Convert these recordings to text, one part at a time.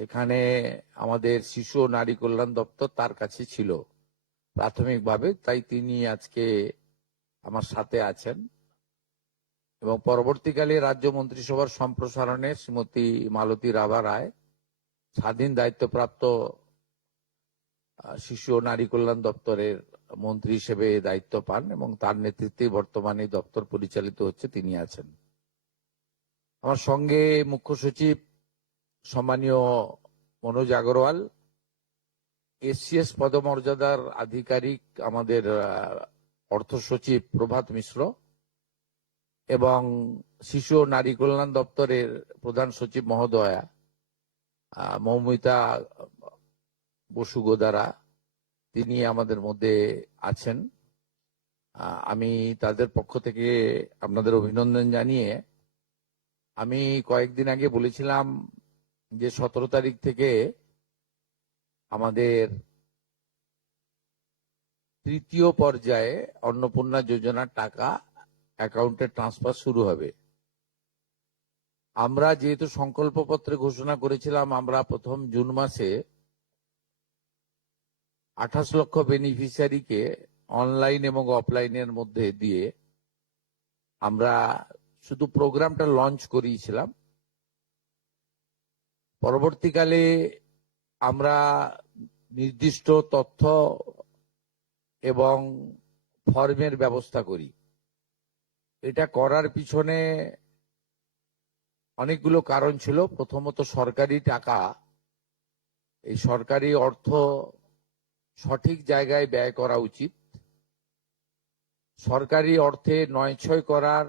সেখানে আমাদের শিশু ও নারী কল্যাণ দপ্তর তার কাছে ছিল প্রাথমিকভাবে, তাই তিনি আজকে আমার সাথে আছেন। এবং পরবর্তীকালে রাজ্য মন্ত্রিসভার সম্প্রসারণে শ্রীমতী মালতী রাভা রায় স্বাধীন দায়িত্বপ্রাপ্ত শিশু ও নারী কল্যাণ দপ্তরের মন্ত্রী হিসেবে দায়িত্ব পান এবং তার নেতৃত্বে বর্তমানে দপ্তর পরিচালিত হচ্ছে, তিনি আছেন। আমার সঙ্গে মুখ্য সচিব সম্মানীয় মনোজ আগরওয়াল, এসসিএস পদমর্যাদার আধিকারিক আমাদের অর্থ সচিব প্রভাত মিশ্র এবং শিশু ও নারী কল্যাণ দপ্তরের প্রধান সচিব মহোদয়া মৌমিতা বসু গোদারা, তিনি আমাদের মধ্যে আছেন। আমি তাদের পক্ষ থেকে আপনাদের অভিনন্দন জানিয়ে আমি কয়েকদিন আগে বলেছিলাম যে 17 তারিখ থেকে আমাদের তৃতীয় পর্যায়ে অন্নপূর্ণা যোজনার টাকা অ্যাকাউন্টে ট্রান্সফার শুরু হবে। আমরা যেহেতু সংকল্পপত্রে ঘোষণা করেছিলাম আমরা প্রথম জুন মাসে 28 লক্ষ বেনিফিশিয়ারিকে অনলাইন এবং অফলাইনের মধ্যে দিয়ে আমরা শুধু প্রোগ্রামটা লঞ্চ করিয়েছিলাম। পরবর্তীকালে আমরা নির্দিষ্ট তথ্য এবং ফর্মের ব্যবস্থা করি। এটা করার পিছনে অনেকগুলো কারণ ছিল। প্রথমত, সরকারি টাকা, এই সরকারি অর্থ সঠিক জায়গায় ব্যয় করা উচিত। সরকারি অর্থে নয়ছয় করার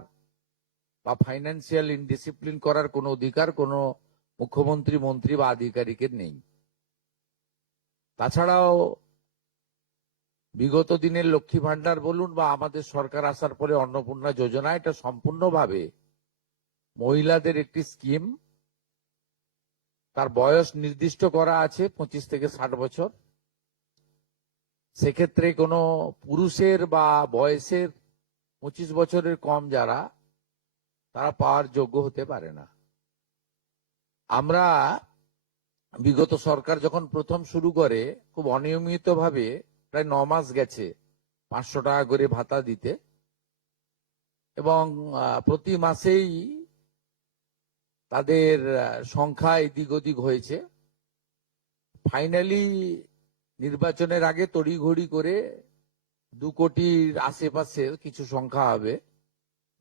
বা ফাইন্যান্সিয়াল ইনডিসিপ্লিন করার কোনো অধিকার কোনো মুখ্যমন্ত্রী, মন্ত্রী বা আধিকারিকের নেই। তাছাড়াও বিগত দিনের লক্ষ্মী ভান্ডার বলুন বা আমাদের সরকার আসার পরে অন্নপূর্ণা যোজনা, এটা সম্পূর্ণভাবে মহিলাদের একটি স্কিম। তার বয়স নির্দিষ্ট করা আছে 25 থেকে 60 বছর। সেক্ষেত্রে কোনো পুরুষের বা বয়সের 25 বছরের কম যারা, তারা পাওয়ার যোগ্য হতে পারে না। আমরা বিগত সরকার যখন প্রথম শুরু করে খুব অনিয়মিতভাবে প্রায় 9 মাস গেছে 500 টাকা করে ভাতা দিতে, এবং প্রতি মাসেই তাদের সংখ্যা এদিক ওদিক হয়েছে। ফাইনালি নির্বাচনের আগে তড়িঘড়ি করে 2 কোটির আশেপাশে কিছু সংখ্যা হবে,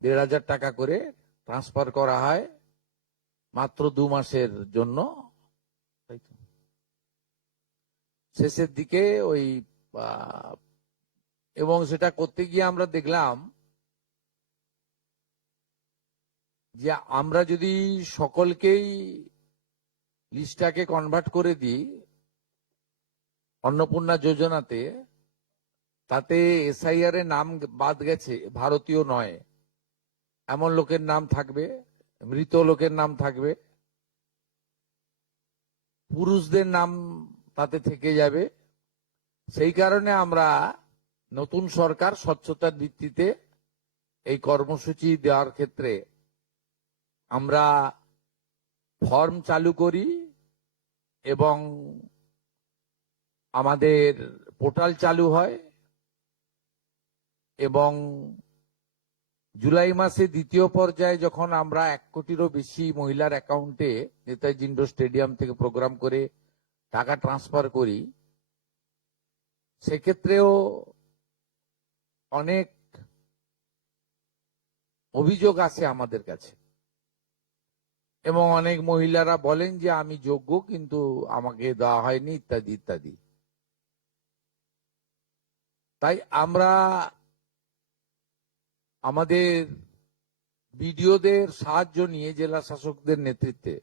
1,500 টাকা করে ট্রান্সফার করা হয় মাত্র 2 মাসের জন্য। শেষের দিকে ওই এবং সেটা করতে গিয়ে আমরা দেখলাম যে আমরা যদি সকলকেই লিস্টটাকে কনভার্ট করে দিই অন্নপূর্ণা যোজনাতে, তাতে এসআইআর এর নাম বাদ গেছে, ভারতীয় নয় এমন লোকের নাম থাকবে, মৃত লোকের নাম থাকবে, পুরুষদের নাম তাতে থেকে যাবে। সেই কারণে আমরা নতুন সরকার স্বচ্ছতার ভিত্তিতে এই কর্মসূচি দেওয়ার ক্ষেত্রে আমরা ফর্ম চালু করি এবং আমাদের পোর্টাল চালু হয়, এবং জুলাই মাসে দ্বিতীয় পর্যায়ে যখন আমরা 1 কোটিরও বেশি মহিলার অ্যাকাউন্টে নেতাজি ইন্ডোর স্টেডিয়াম থেকে প্রোগ্রাম করে টাকা ট্রান্সফার করি, সেক্ষেত্রেও অনেক অভিযোগ আসে আমাদের কাছে, এবং অনেক মহিলারা বলেন যে আমি যোগ্য কিন্তু আমাকে দেওয়া হয়নি, ইত্যাদি ইত্যাদি। তাই আমরা আমাদের বিডিওদের সাহায্য নিয়ে জেলা শাসকদের নেতৃত্বে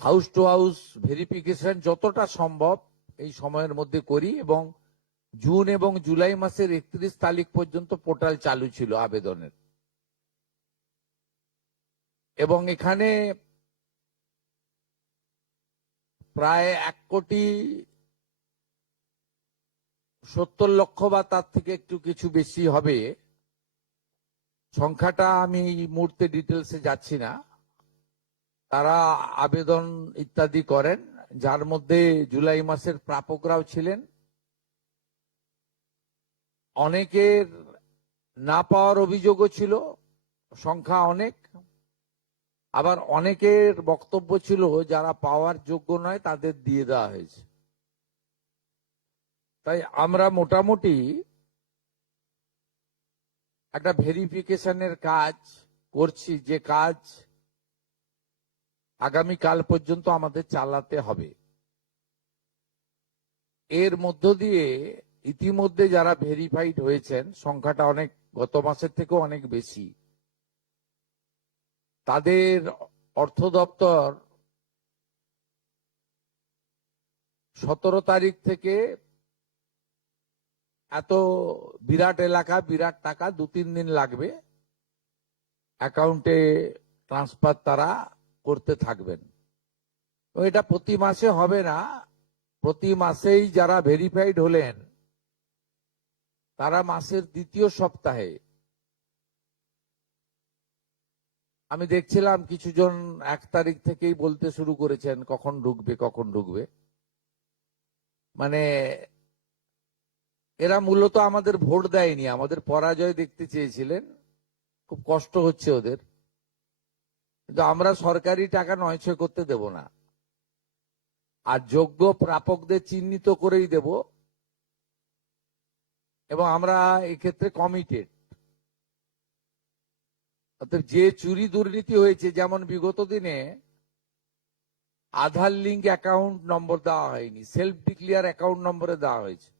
হাউস টু হাউস ভেরিফিকেশন যতটা সম্ভব এই সময়ের মধ্যে করি, এবং জুন এবং জুলাই মাসের 31 তারিখ পর্যন্ত পোর্টাল চালু ছিল আবেদনের। এবং এখানে প্রায় 1,70,00,000 বা তার থেকে একটু কিছু বেশি হবে, সংখ্যাটা আমি এই মুহূর্তে ডিটেলসে যাচ্ছি না। তারা আবেদন ইত্যাদি করেন, যার মধ্যে জুলাই মাসের প্রাপকরাও ছিলেন। অনেকের না পাওয়ার অভিযোগও ছিল, সংখ্যা অনেক। আবার অনেকের বক্তব্য ছিল যারা পাওয়ার যোগ্য নয় তাদের দিয়ে দেওয়া হয়েছে। তাই আমরা মোটামুটি একটা ভেরিফিকেশনের কাজ করছি, যে কাজ আগামী কাল পর্যন্ত আমাদের চালাতে হবে। এর মধ্য দিয়ে ইতিমধ্যে যারা ভেরিফাইড হয়েছেন, সংখ্যাটা অনেক, গত মাসের থেকেও অনেক বেশি, তাদের অর্থ দপ্তর 17 তারিখ থেকে এত বিরাট এলাকা, বিরাট টাকা, 2-3 দিন লাগবে, অ্যাকাউন্টে ট্রান্সফার তারা করতে থাকবেন। তো এটা প্রতি মাসে হবে না, প্রতি মাসেই যারা ভেরিফাইড হলেন তারা মাসের দ্বিতীয় সপ্তাহে, আমি দেখছিলাম কিছুজন 1 তারিখ থেকেই বলতে শুরু করেছেন কখন ঢুকবে কখন ঢুকবে। মানে এরা মূলত আমাদের ভোট দেয়নি, আমাদের পরাজয় দেখতে চেয়েছিলেন, খুব কষ্ট হচ্ছে ওদের। কিন্তু আমরা সরকারি টাকা নয়ছয় করতে দেব না, আর যোগ্য প্রাপকদের চিহ্নিত করেই দেব, এবং আমরা এক্ষেত্রে কমিটেড। অর্থাৎ যে চুরি দুর্নীতি হয়েছে, যেমন বিগত দিনে আধার লিঙ্ক অ্যাকাউন্ট নম্বর দেওয়া হয়নি, সেলফ ডিক্লিয়ার অ্যাকাউন্ট নম্বরে দেওয়া হয়েছে।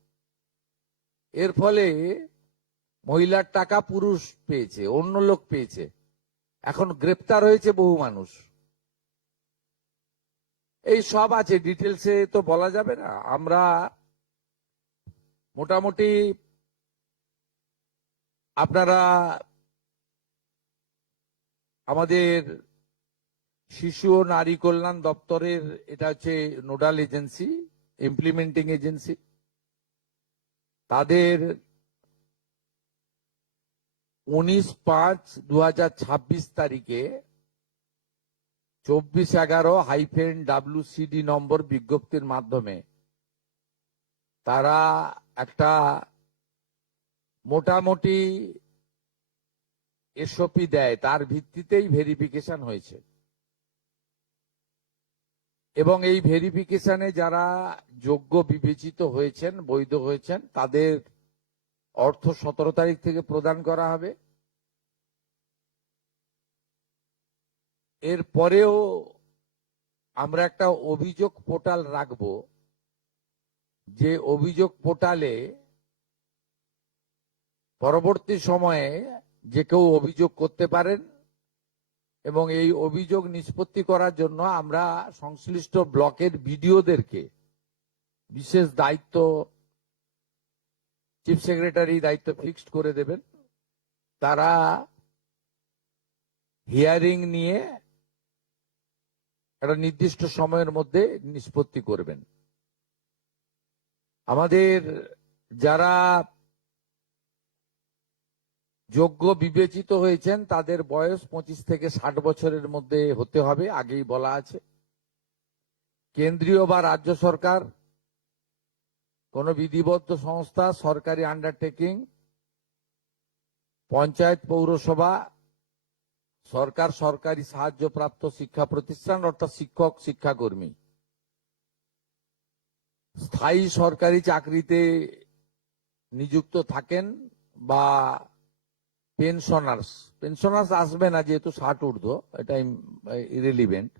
এর ফলে মহিলার টাকা পুরুষ পেয়েছে, অন্য লোক পেয়েছে, এখন গ্রেপ্তার হয়েছে বহু মানুষ। এই সব আছে, ডিটেলসে তো বলা যাবে না। আমরা মোটামুটি, আপনারা আমাদের শিশু ও নারী কল্যাণ দপ্তরের, এটা হচ্ছে নোডাল এজেন্সি, ইমপ্লিমেন্টিং এজেন্সি, তাদের 19/5/2026 তারিখে 2411-WCD নম্বর বিজ্ঞপ্তির মাধ্যমে তারা একটা মোটামুটি এসওপি দেয়, তার ভিত্তিতেই ভেরিফিকেশন হয়েছে। এবং এই ভেরিফিকেশনে যারা যোগ্য বিবেচিত হয়েছেন, বৈধ হয়েছেন, তাদের অর্থ 17 তারিখ থেকে প্রদান করা হবে। এর পরেও আমরা একটা অভিযোগ পোর্টাল রাখব, যে অভিযোগ পোর্টালে পরবর্তী সময়ে যে কেউ অভিযোগ করতে পারেন, এবং এই অভিযোগ নিষ্পত্তি করার জন্য আমরা সংশ্লিষ্ট ব্লকের বিডিওদেরকে বিশেষ দায়িত্ব, চিফ সেক্রেটারি দায়িত্ব ফিক্সড করে দেবেন। তারা হিয়ারিং নিয়ে একটা নির্দিষ্ট সময়ের মধ্যে নিষ্পত্তি করবেন। আমাদের যারা যোগ্য বিবেচিত হয়েছেন তাদের বয়স 25 থেকে 60 বছরের মধ্যে হতে হবে, আগেই বলা আছে। কেন্দ্রীয় বা রাজ্য সরকার, কোন বিধিবদ্ধ সংস্থা, সরকারি আন্ডারটেকিং, পঞ্চায়েত, পৌরসভা, সরকার, সরকারি সাহায্যপ্রাপ্ত শিক্ষা প্রতিষ্ঠান অর্থাৎ শিক্ষক, শিক্ষাকর্মী, স্থায়ী সরকারি চাকরিতে নিযুক্ত থাকেন, বা পেনশনার্স আসবে না যেহেতু 60 ঊর্ধ্ব, এটা ইরেলিভেন্ট,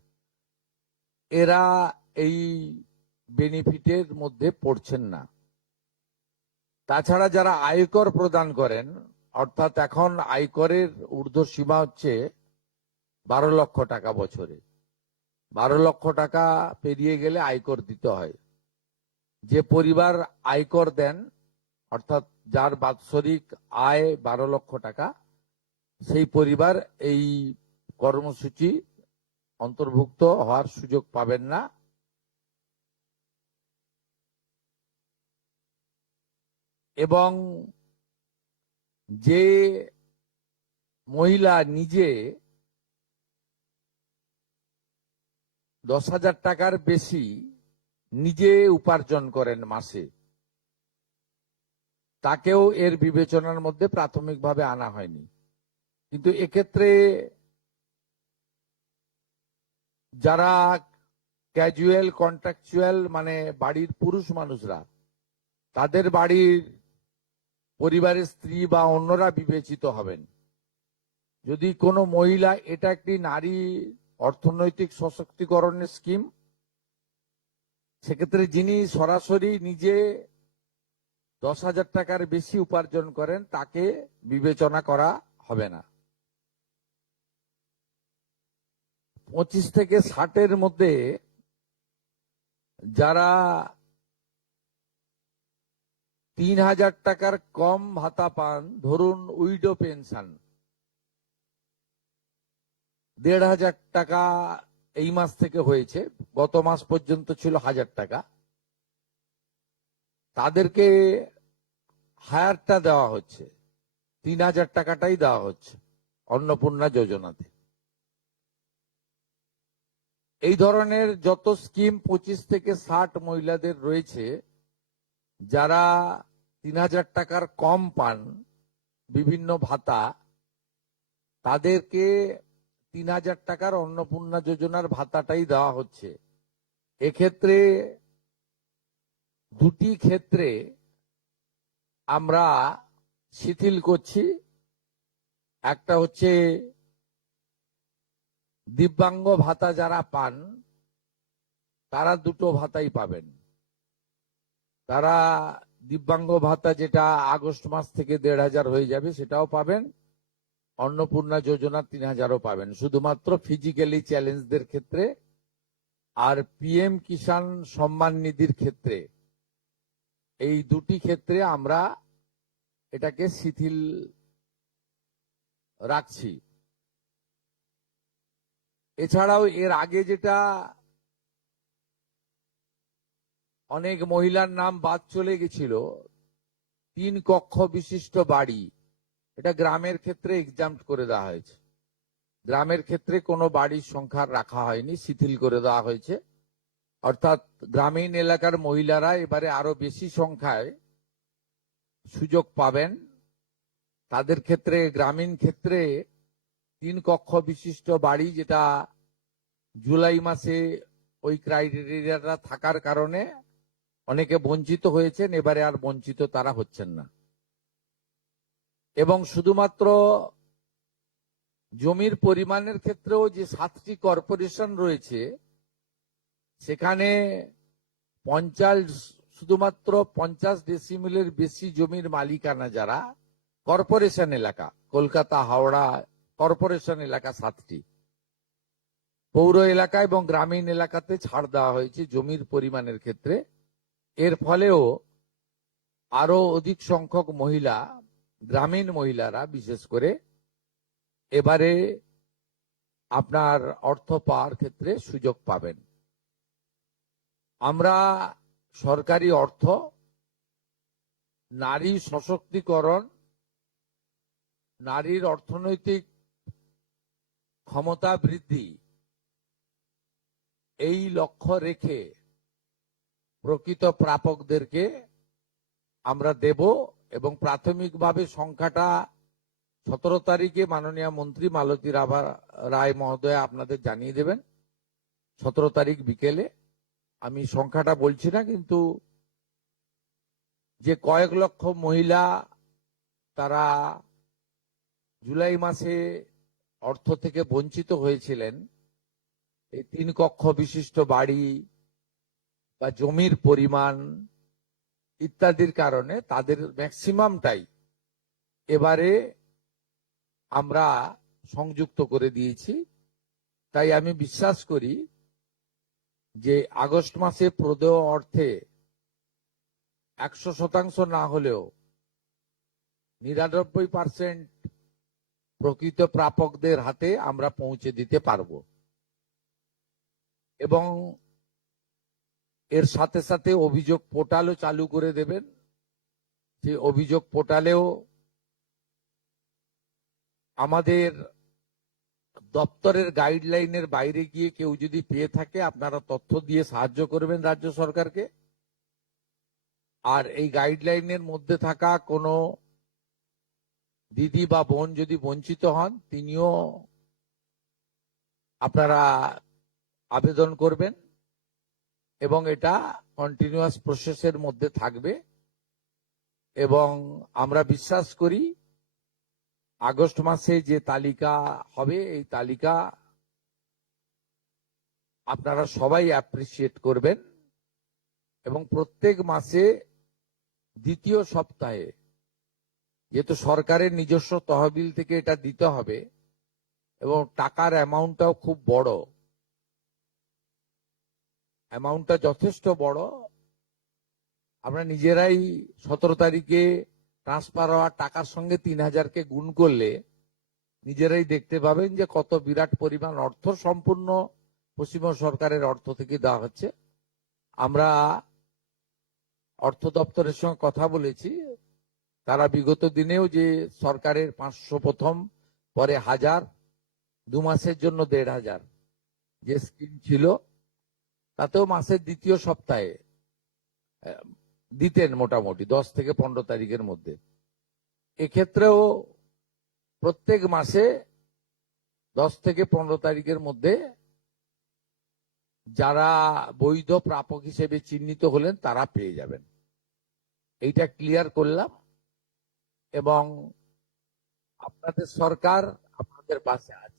এরা এই বেনিফিটের মধ্যে পড়ছেন না। তাছাড়া যারা আয়কর প্রদান করেন, অর্থাৎ এখন আয়করের ঊর্ধ্ব সীমা হচ্ছে 12 লক্ষ টাকা বছরে, 12 লক্ষ টাকা পেরিয়ে গেলে আয়কর দিতে হয়। যে পরিবার আয়কর দেন, অর্থাৎ যার বাৎসরিক আয় 12 লক্ষ টাকা, সেই পরিবার এই কর্মসূচি অন্তর্ভুক্ত হওয়ার সুযোগ পাবেন না। এবং যে মহিলা নিজে 10,000 টাকার বেশি নিজে উপার্জন করেন মাসে, তাকেও এর বিবেচনার মধ্যে প্রাথমিকভাবে আনা হয়নি। কিন্তু এক্ষেত্রে যারা ক্যাজুয়াল কন্ট্রাকচুয়াল মানে বাড়ির পুরুষ মানুষরা, তাদের বাড়ির পরিবারের স্ত্রী বা অন্যরা বিবেচিত হবেন। যদি কোনো মহিলা, এটা একটি নারী অর্থনৈতিক সশক্তিকরণের স্কিম, সেক্ষেত্রে যিনি সরাসরি নিজে 10,000 টাকার বেশি উপার্জন করেন তাকে বিবেচনা করা হবে না। 25 থেকে 60-এর মধ্যে যারা 3,000 টাকার কম ভাতা পান, ধরুন উইডো পেনশন 1,500 টাকা এই মাস থেকে হয়েছে, গত মাস পর্যন্ত ছিল 1,000 টাকা, তাদেরকে হায়ারটা দেওয়া হচ্ছে, 3,000 টাকাটাই দেওয়া হচ্ছে অন্নপূর্ণা যোজনাতে। এই ধরনের যত স্কিম 25 থেকে 60 মহিলাদের রয়েছে, যারা 3,000 টাকার কম পান বিভিন্ন ভাতা, তাদেরকে 3,000 টাকার অন্নপূর্ণা যোজনার ভাতাটাই দেওয়া হচ্ছে। এক্ষেত্রে দুটি ক্ষেত্রে আমরা শিথিল করছি। একটা হচ্ছে দিব্যাঙ্গ ভাতা যারা পান তারা দুটো ভাতাই পাবেন। তারা দিব্যাঙ্গ ভাতা যেটা আগস্ট মাস থেকে 1,500 হয়ে যাবে সেটাও পাবেন, অন্নপূর্ণা যোজনা 3,000ও পাবেন, শুধুমাত্র ফিজিক্যালি চ্যালেঞ্জদের ক্ষেত্রে। আর পিএম কিষাণ সম্মান নিধির ক্ষেত্রে, এই দুটি ক্ষেত্রে আমরা এটাকে শিথিল রাখছি। এছাড়াও এর আগে যেটা অনেক মহিলার নাম বাদ চলে গেছিল, 3 কক্ষ বিশিষ্ট বাড়ি, এটা গ্রামের ক্ষেত্রে এক্সাম্পট করে দেওয়া হয়েছে। গ্রামের ক্ষেত্রে কোনো বাড়ির সংখ্যা রাখা হয়নি, শিথিল করে দেওয়া হয়েছে। অর্থাৎ গ্রামীণ এলাকার মহিলারা এবারে আরো বেশি সংখ্যায় সুযোগ পাবেন। তাদের ক্ষেত্রে, গ্রামীণ ক্ষেত্রে 3 কক্ষ বিশিষ্ট বাড়ি, যেটা জুলাই মাসে ওই ক্রাইটেরিয়াটা থাকার কারণে অনেকে বঞ্চিত হয়েছেন, এবারে আর বঞ্চিত তারা হচ্ছেন না। এবং শুধুমাত্র জমির পরিমাণের ক্ষেত্রেও যে 7টি কর্পোরেশন রয়েছে, সেখানে শুধুমাত্র 50 ডেসিমিলের বেশি জমির মালিকানা যারা কর্পোরেশন এলাকা, কলকাতা হাওড়া কর্পোরেশন এলাকা 7টি, পৌর এলাকা এবং গ্রামীণ এলাকাতে ছাড় দেওয়া হয়েছে জমির পরিমাণের ক্ষেত্রে। এর ফলেও আরো অধিক সংখ্যক মহিলা, গ্রামীণ মহিলারা বিশেষ করে, এবারে আপনার অর্থ পাওয়ার ক্ষেত্রে সুযোগ পাবেন। আমরা সরকারি অর্থ, নারী সশক্তিকরণ, নারীর অর্থনৈতিক ক্ষমতা বৃদ্ধি, এই লক্ষ্য রেখে প্রকৃত প্রাপকদেরকে আমরা দেব। এবং প্রাথমিকভাবে সংখ্যাটা 17 তারিখে মাননীয় মন্ত্রী মালতী রায় মহোদয় আপনাদের জানিয়ে দেবেন। 17 তারিখ বিকেলে। আমি সংখ্যাটা বলছি না, কিন্তু যে কয়েক লক্ষ মহিলা তারা জুলাই মাসে অর্থ থেকে বঞ্চিত হয়েছিলেন, এই 3 কক্ষ বিশিষ্ট বাড়ি বা জমির পরিমাণ ইত্যাদির কারণে তাদের ম্যাক্সিমামটাই এবারে আমরা সংযুক্ত করে দিয়েছি। তাই আমি বিশ্বাস করি যে আগস্ট মাসে প্রদেয় অর্থে 100% না হলেও 99% প্রকৃত প্রাপকদের হাতে আমরা পৌঁছে দিতে পারবো। এবং এর সাথে সাথে অভিযোগ পোর্টালও চালু করে দেবেন। যে অভিযোগ পোর্টালেও আমাদের দপ্তরের গাইডলাইনের বাইরে গিয়ে কেউ যদি পেয়ে থাকে আপনারা তথ্য দিয়ে সাহায্য করবেন রাজ্য সরকারকে। আর এই গাইডলাইনের মধ্যে থাকা কোনো দিদি বা বোন যদি বঞ্চিত হন তিনিও আপনারা আবেদন করবেন এবং এটা কন্টিনিউয়াস প্রসেসের মধ্যে থাকবে। এবং আমরা বিশ্বাস করি আগস্ট মাসে যে তালিকা হবে এই তালিকা আপনারা সবাই অ্যাপ্রিসিয়েট করবেন এবং প্রত্যেক মাসে দ্বিতীয় সপ্তাহে, যেহেতু সরকারের নিজস্ব তহবিল থেকে এটা দিতে হবে এবং টাকার অ্যামাউন্টটাও খুব বড়, অ্যামাউন্টটা যথেষ্ট বড়। আমরা নিজেরাই 17 তারিখে ট্রান্সফার হওয়ার টাকার সঙ্গে 3000কে গুণ করলে নিজেরাই দেখতে পাবেন যে কত বিরাট পরিমাণ অর্থ সম্পূর্ণ পশ্চিমবঙ্গ সরকারের অর্থ থেকে দেওয়া হচ্ছে। আমরা অর্থ দপ্তরের সঙ্গে কথা বলেছি, তারা বিগত দিনেও যে সরকারের 500 প্রথম, পরে 1000, 2 মাসের জন্য 1500 যে স্কিম ছিল তাতেও মাসের দ্বিতীয় সপ্তাহে দিতেন মোটামুটি 10 থেকে 15 তারিখের মধ্যে। এক্ষেত্রেও প্রত্যেক মাসে 10 থেকে 15 তারিখের মধ্যে যারা বৈধ প্রাপক হিসেবে চিহ্নিত হলেন তারা পেয়ে যাবেন। এইটা ক্লিয়ার করলাম এবং আপনাদের সরকার আপনাদের পাশে আছে।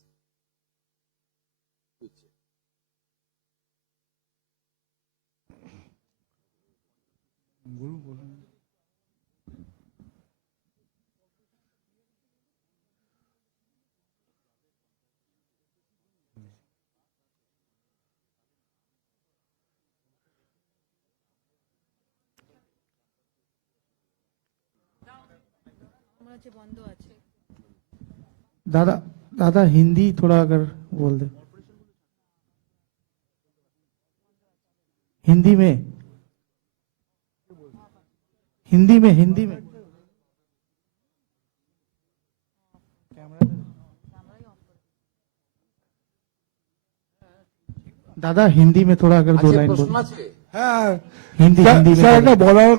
बंद আছে। दादा दादा हिंदी थोड़ा अगर बोल दे, हिंदी में हिंदी में हिंदी में दादा हिंदी में थोड़ा अगर दो लाइन बोल। হ্যাঁ हिंदी हिंदी में স্যার थोड़ा- একটা বলার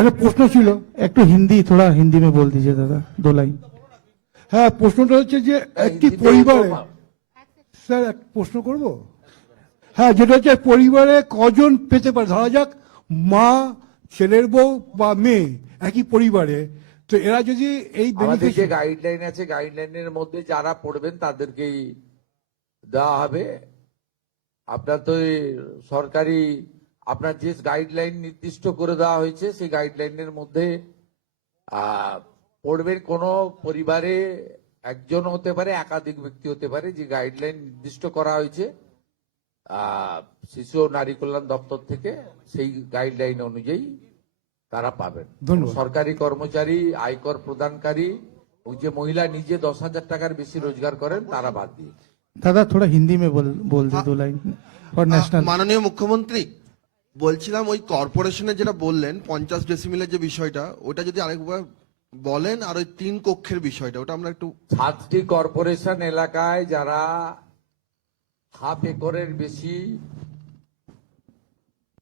একটা প্রশ্ন ছিল। एक तो हिंदी थोड़ा हिंदी में बोल दीजिए दादा, 2 लाइन। হ্যাঁ প্রশ্নটা হচ্ছে যে একটি পরিবারে, স্যার এক প্রশ্ন করব। হ্যাঁ যেটা হচ্ছে পরিবারে কজন পেতে পারে, ধরা যাক মা, ছেলের বউ বা মেয়ে একই পরিবারে, তো এরা যদি এই আমাদের যে বেনিফিশিয়ারি, গাইডলাইন আছে গাইডলাইনের মধ্যে যারা পড়বেন তাদেরকেই দেওয়া হবে। আপনার তো এই সরকারি আপনার যে গাইডলাইন নির্দিষ্ট করে দেওয়া হয়েছে সেই গাইডলাইনের মধ্যে পড়বেন। কোন পরিবারে একজন হতে পারে, একাধিক ব্যক্তি হতে পারে, যে গাইডলাইন নির্দিষ্ট করা হয়েছে শিশু ও নারী কল্যাণ দপ্তর থেকে, সেই গাইডলাইন অনুযায়ী তারা পাবেন। ধন্যবাদ। সরকারি কর্মচারী, আয়কর প্রদানকারী ও যে মহিলা নিজে 10,000 টাকার বেশি রোজগার করেন তারা বাদ দিয়ে। दादा थोड़ा हिंदी में बोल दे 2 लाइन और नेशनल। মাননীয় মুখ্যমন্ত্রী, বলছিলাম ওই কর্পোরেশনের যেটা বললেন 50 ডেসিমিলের যে বিষয়টা, ওটা যদি আরেকবার বলেন, আর ওই 3 কক্ষের বিষয়টা ওটা আমরা একটু। 7টি কর্পোরেশন এলাকায় যারা হাফ একরের বেশি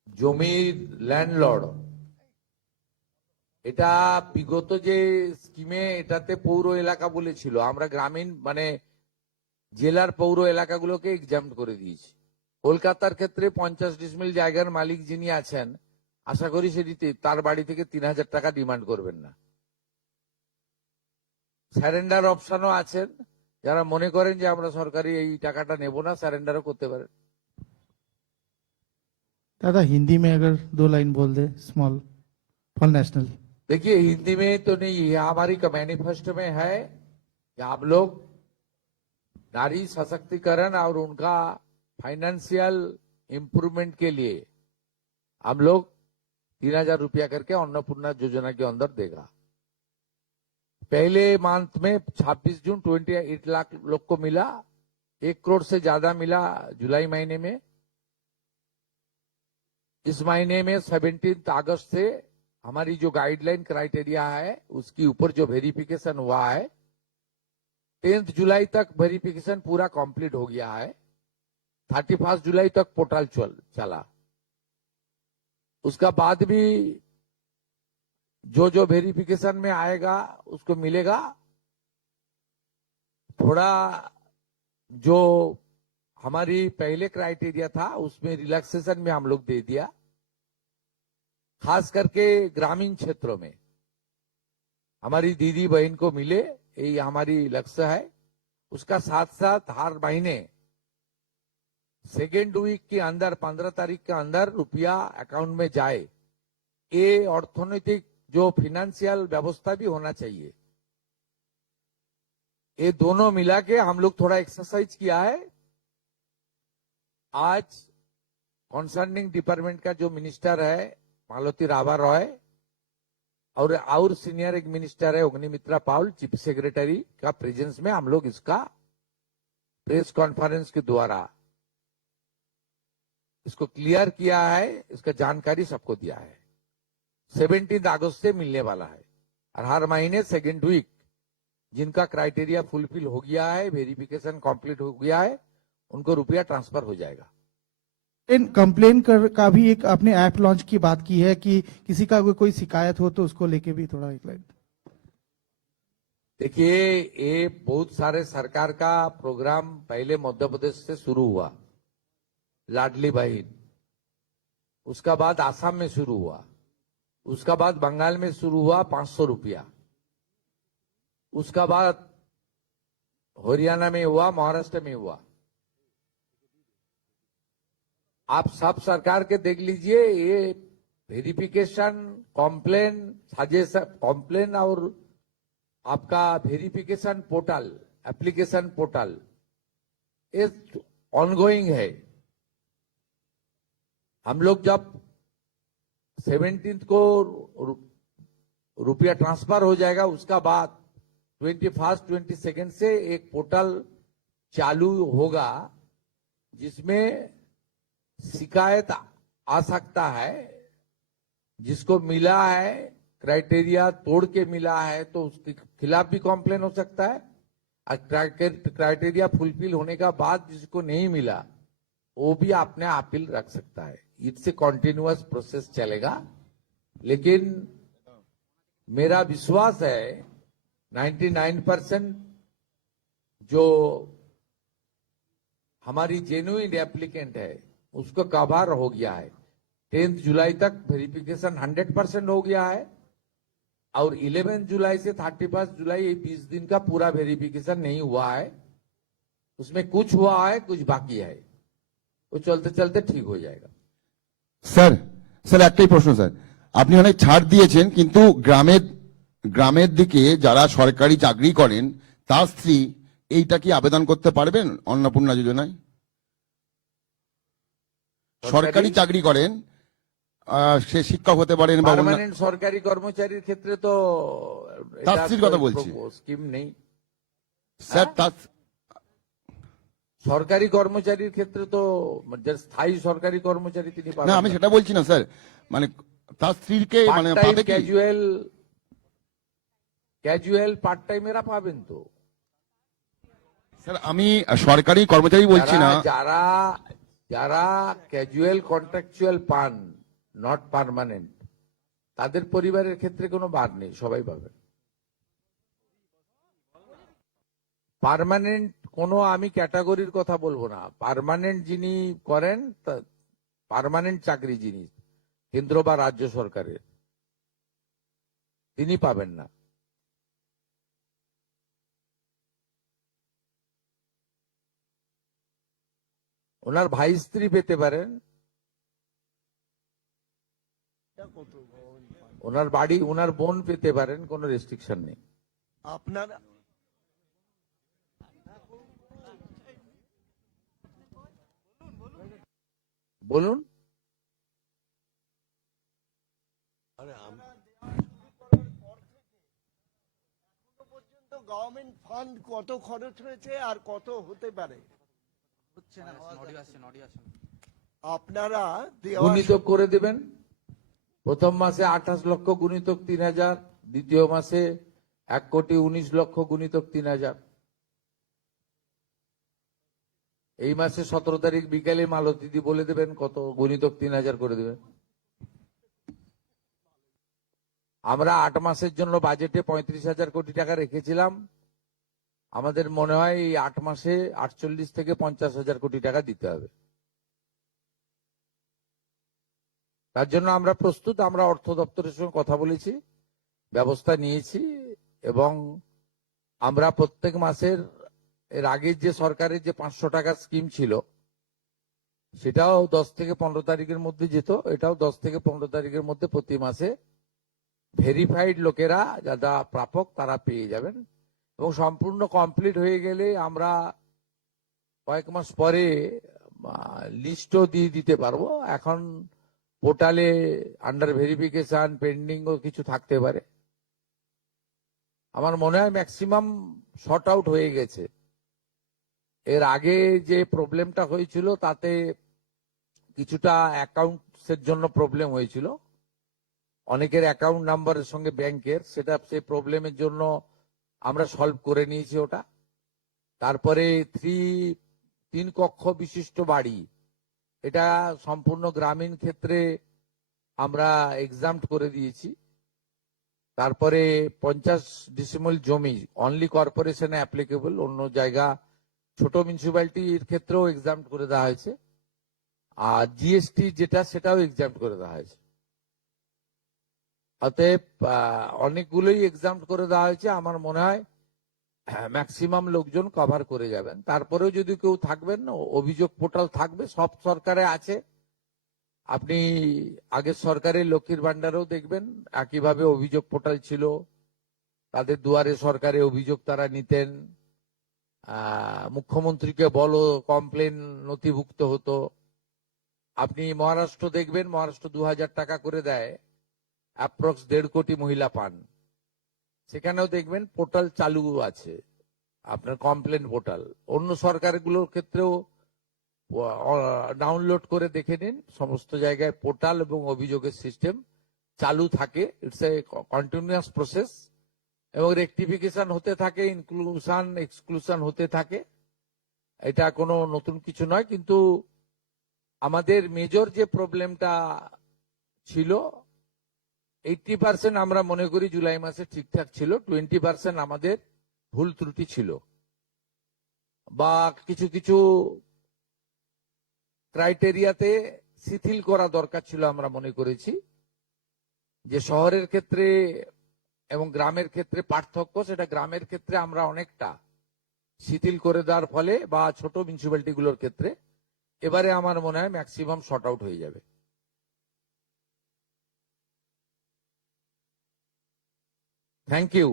জমির ল্যান্ডলর্ড, এটা বিগত যে স্কিমে এটাতে পৌর এলাকা বলেছিল, আমরা গ্রামীণ মানে জেলার পৌর এলাকাগুলোকে এক্সাম্পট করে দিয়েছি। কলকাতার ক্ষেত্রে 50 ডিসমিল জায়গার মালিক যিনি আছেন, আশা করি সেটিতে তার বাড়ি থেকে 3000 টাকা ডিমান্ড করবেন না। স্যারেন্ডার অপশনও আছেন, যারা মনে করেন যে আমরা সরকারি এই টাকাটা নেব না, স্যারেন্ডারও করতে পারেন। दादा हिंदी में अगर 2 लाइन बोल दे स्मॉल फॉर नेशनल। देखिए हिंदी में तो नहीं है, हमारी मैनिफेस्टो में है कि आप लोग नारी सशक्तिकरण और उनका फाइनेंशियल इम्प्रूवमेंट के लिए हम लोग 3000 रुपया करके अन्नपूर्णा योजना के अंदर देगा। पहले मंथ में 26 जून 28 लाख लोग को मिला, 1 करोड़ से ज्यादा मिला जुलाई महीने में। इस महीने में 17 अगस्त से हमारी जो गाइडलाइन क्राइटेरिया है उसके ऊपर जो वेरिफिकेशन हुआ है, 10 जुलाई तक वेरिफिकेशन पूरा कंप्लीट हो गया है। 31 जुलाई तक पोर्टल चला। उसका बाद भी जो वेरिफिकेशन में आएगा उसको मिलेगा। थोड़ा जो हमारी पहले क्राइटेरिया था उसमें रिलैक्सेशन में हम लोग दे दिया, खास करके ग्रामीण क्षेत्रों में हमारी दीदी बहन को मिले, यही हमारी लक्ष्य है। उसका साथ साथ हर महीने सेकेंड वीक के अंदर 15 तारीख के अंदर रुपया अकाउंट में जाए, ये अर्थनैतिक जो फाइनेंशियल व्यवस्था भी होना चाहिए। ये दोनों मिला के हम लोग थोड़ा एक्सरसाइज किया है। आज कंसर्निंग डिपार्टमेंट का जो मिनिस्टर है मालती राबा रॉय और सीनियर एक मिनिस्टर है अग्निमित्रा पाउल, चीफ सेक्रेटरी का प्रेजेंस में हम लोग इसका प्रेस कॉन्फ्रेंस के द्वारा इसको क्लियर किया है, इसका जानकारी सबको दिया है। 17 अगस्त से मिलने वाला है और हर महीने सेकेंड वीक जिनका क्राइटेरिया फुलफिल हो गया है, वेरिफिकेशन कंप्लीट हो गया है, उनको रुपया ट्रांसफर हो जाएगा। इन कंप्लेन का भी एक आपने ऐप लॉन्च की बात की है कि किसी का कोई शिकायत हो तो उसको लेके भी थोड़ा एक लाइन। देखिए, ये बहुत सारे सरकार का प्रोग्राम पहले मध्य प्रदेश से शुरू हुआ, लाडली बहन, उसका बाद आसाम में शुरू हुआ, उसका बाद बंगाल में शुरू हुआ 500 रुपया, उसका बाद हरियाणा में हुआ, महाराष्ट्र में हुआ। आप सब सरकार के देख लीजिए, ये वेरिफिकेशन, कॉम्प्लेन, सजेशन, कॉम्प्लेन और आपका वेरिफिकेशन पोर्टल, एप्लीकेशन पोर्टल, ये ऑनगोइंग है। हम लोग जब 17 को रुपया ट्रांसफर हो जाएगा, उसका बाद 21, 22 से एक पोर्टल चालू होगा जिसमें शिकायत आ सकता है। जिसको मिला है, क्राइटेरिया तोड़ के मिला है, तो उसके खिलाफ भी कॉम्प्लेन हो सकता है। और क्राइटेरिया फुलफिल होने का बाद जिसको नहीं मिला, वो भी अपने अपील रख सकता है। इससे कॉन्टिन्यूअस प्रोसेस चलेगा। लेकिन मेरा विश्वास है 99% जो हमारी जेन्युइन एप्लीकेंट है उसको कवर हो गया है। 10 जुलाई तक वेरिफिकेशन 100% हो गया है और 11 जुलाई से 31 जुलाई, ये 20 दिन का पूरा वेरिफिकेशन नहीं हुआ है। उसमें कुछ हुआ है, कुछ बाकी है, वो चलते चलते ठीक हो जाएगा। স্যার একটাই প্রশ্ন স্যার, আপনি অনেক ছাড় দিয়েছেন, কিন্তু গ্রামের দিকে যারা সরকারি চাকরি করেন তার স্ত্রী এইটা কি আবেদন করতে পারবেন অন্নপূর্ণা যোজনায়? সরকারি চাকরি করেন, সে শিক্ষক হতে পারেন বা পার্মানেন্ট সরকারি কর্মচারীর ক্ষেত্রে তো তার স্ত্রীর কথা বলছি স্কিম নেই স্যার। তার সরকারি কর্মচারীর ক্ষেত্রে তো যে স্থায়ী সরকারি কর্মচারী তিনি পাবেন না, আমি সেটা বলছি না স্যার, মানে তার স্ত্রীকে মানে পাবে কি? ক্যাজুয়াল পার্ট টাইম এরা পাবেন তো স্যার। আমি সরকারি কর্মচারী বলছি না, যারা যারা ক্যাজুয়াল কন্ট্রাকচুয়াল পান, নট পার্মানেন্ট, তাদের পরিবারের ক্ষেত্রে কোনো বাদ নেই, সবাই পাবে। পার্মানেন্ট কোনো আমি ক্যাটাগরির কথা বলবো না। পার্মানেন্ট যিনি করেন, পার্মানেন্ট চাকরি যিনি কেন্দ্র বা রাজ্য সরকারের, তিনি পাবেন না। ওনার ভাই স্ত্রী পেতে পারেন, ওনার বাড়ি, ওনার বোন পেতে পারেন, কোনো রেস্ট্রিকশন নেই। আপনারা বলুন। গভর্নমেন্ট ফান্ড কত খরচ হয়েছে আর কত হতে পারে আপনারা গুণিতক করে দেবেন। প্রথম মাসে 28 লক্ষ গুণিতক 3000, দ্বিতীয় মাসে 1,19,00,000 গুণিতক 3000। এই মাসে 17 তারিখ বিকালে মালতীদি বলে দেবেন কত, গণিতক 3000 করে দেবেন। আমরা 8 মাসের জন্য বাজেটে 35,000 কোটি টাকা রেখেছিলাম। আমাদের মনে হয় এই 8 মাসে 48 থেকে 50,000 কোটি টাকা দিতে হবে। তার জন্য আমরা প্রস্তুত। আমরা অর্থ দপ্তরের সঙ্গে কথা বলেছি, ব্যবস্থা নিয়েছি, এবং আমরা প্রত্যেক মাসের, এর আগে যে সরকারের যে 500 টাকার স্কিম ছিল সেটাও 10 থেকে 15 তারিখের মধ্যে যেত, এটাও 10 থেকে 15 তারিখের মধ্যে প্রতি মাসে ভেরিফাইড লোকেরা যারা প্রাপক তারা পেয়ে যাবেন, এবং সম্পূর্ণ কমপ্লিট হয়ে গেলে আমরা কয়েক মাস পরে লিস্টও দিয়ে দিতে পারবো। এখন পোর্টালে আন্ডার ভেরিফিকেশন পেন্ডিং ও কিছু থাকতে পারে। আমার মনে হয় ম্যাক্সিমাম শর্ট আউট হয়ে গেছে। এর আগে যে প্রবলেমটা হয়েছিল তাতে কিছুটা অ্যাকাউন্টসের জন্য প্রবলেম হয়েছিল, অনেকের অ্যাকাউন্ট নাম্বারের সঙ্গে ব্যাংকের, সেটা সেই প্রবলেমের জন্য আমরা সলভ করে নিয়েছি ওটা। তারপরে 3 কক্ষ বিশিষ্ট বাড়ি, এটা সম্পূর্ণ গ্রামীণ ক্ষেত্রে আমরা এক্সাম্পট করে দিয়েছি। তারপরে 50 ডিসিমল জমি অনলি কর্পোরেশনে অ্যাপ্লিকেবল, অন্য জায়গা ছোট মিউনিসিপ্যালিটির ক্ষেত্রেও এক্সাম্পট করে দেওয়া হয়েছে। আর জিএসটি যেটা সেটাও এক্সাম্পট করে দেওয়া হয়েছে। অতএব অনেকগুলোই এক্সাম্পট করে দেওয়া হয়েছে। আমার মনে হয় ম্যাক্সিমাম লোকজন কভার করে যাবেন। তারপরেও যদি কেউ থাকবেন, অভিযোগ পোর্টাল থাকবে, সব সরকারে আছে। আপনি আগের সরকারের লক্ষ্মীর ভান্ডারেও দেখবেন একইভাবে অভিযোগ পোর্টাল ছিল, তাদের দুয়ারে সরকারে অভিযোগ তারা নিতেন, মুখ্যমন্ত্রীকে বলো কমপ্লেন নথিভুক্ত হতো। আপনি মহারাষ্ট্র দেখবেন, মহারাষ্ট্র 2000 টাকা করে দেয়, অ্যাপ্রক্স 1.5 কোটি মহিলা পান। সেখানেও দেখবেন পোর্টাল চালু আছে, আপনার কমপ্লেন পোর্টাল। অন্য সরকারগুলোর ক্ষেত্রেও ডাউনলোড করে দেখে নিন, সমস্ত জায়গায় পোর্টাল এবং অভিযোগের সিস্টেম চালু থাকে। ইটস এ কন্টিনিউয়াস প্রসেস, এবং রেকটিফিকেশন হতে থাকে, ইনক্লুশন এক্সক্লুশন হতে থাকে। এটা কোনো নতুন কিছু নয়। কিন্তু আমাদের মেজর যে প্রবলেমটা ছিল, 80% আমরা মনে করি জুলাই মাসে ঠিকঠাক ছিল, 20% আমাদের ভুল ত্রুটি ছিল, বা কিছু কিছু ক্রাইটেরিয়াতে শিথিল করা দরকার ছিল। আমরা মনে করেছি যে শহরের ক্ষেত্রে এবং গ্রামের ক্ষেত্রে পার্থক্য, সেটা গ্রামের ক্ষেত্রে আমরা অনেকটা শিথিল করে দেওয়ার ফলে, বা ছোট মিউনিসিপ্যালিটি গুলোর ক্ষেত্রে এবারে আমার মনে হয় ম্যাক্সিমাম শর্ট আউট হয়ে যাবে। Thank you.